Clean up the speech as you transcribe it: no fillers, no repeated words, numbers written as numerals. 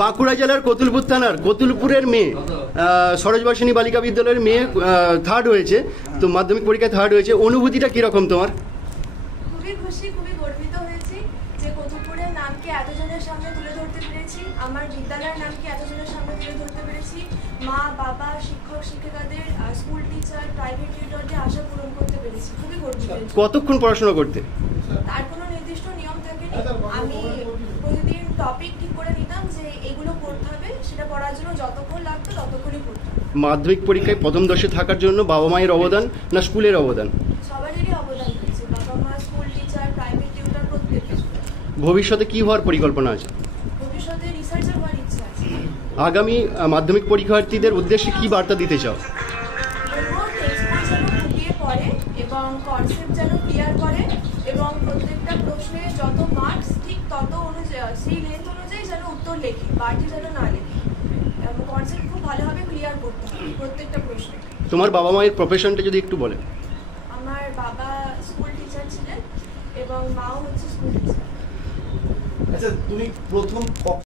বাঁকুড়া জেলার কতুলপুর থানার কতুলপুরের মেয়ে সরোজবাসিনী বালিকা বিদ্যালয়ের মেয়ে থার্ড হয়েছে, তো মাধ্যমিক পরীক্ষায় থার্ড হয়েছে, অনুভূতিটা কিরকম তোমার? খুবই খুশি, খুবই গর্বিত হয়েছি যে কতুলপুরের নামকে এতজনের সামনে তুলে ধরতে পেরেছি, আমার বিদ্যালয়ের নামকে এতজনের সামনে তুলে ধরতে পেরেছি, মা বাবা শিক্ষক শিক্ষিকাদের স্কুল টিচার প্রাইভেট টিউটরদের আশা পূরণ করতে পেরেছি। খুবই গর্বিত। কতক্ষণ পড়াশোনা করতে? তার কোনো নির্দিষ্ট নিয়ম থাকেনি, আমি প্রতিদিন টপিক ঠিক করে নিতাম যে এগুলো পড়তে হবে, সেটা পড়ার জন্য যতক্ষণ লাগতো ততক্ষণই পড়তাম। মাধ্যমিক পরীক্ষায় প্রথম দশে থাকার জন্য বাবা মায়ের অবদান না স্কুলের অবদান? সবারই অবদান রয়েছে, বাবা মা, স্কুল টিচার, প্রাইভেট টিউটর, প্রত্যেকে। ভবিষ্যতে কি হওয়ার পরিকল্পনা আছে? ভবিষ্যতে রিসার্চার হওয়ার ইচ্ছা আছে। আগামী মাধ্যমিক পরীক্ষার্থীদের উদ্দেশ্যে কি বার্তা দিতে চাও? পড়ে এবং কনসেপ্ট যেন ক্লিয়ার করে এবং প্রত্যেকটা প্রশ্নে যত মার্কস ঠিক তত অনুযায়ী সেই লেন্থ অনুযায়ী যেন উত্তর লেখে, বাড়তি যেন না লেখে। এবং কনসেপ্ট খুব ভালোভাবে ক্লিয়ার করতে হবে প্রত্যেকটা প্রশ্নে। তোমার বাবা মায়ের প্রফেশনটা যদি একটু বলে। আমার বাবা স্কুল টিচার ছিলেন এবং মাও হচ্ছে স্কুল টিচার। আচ্ছা, তুমি প্রথম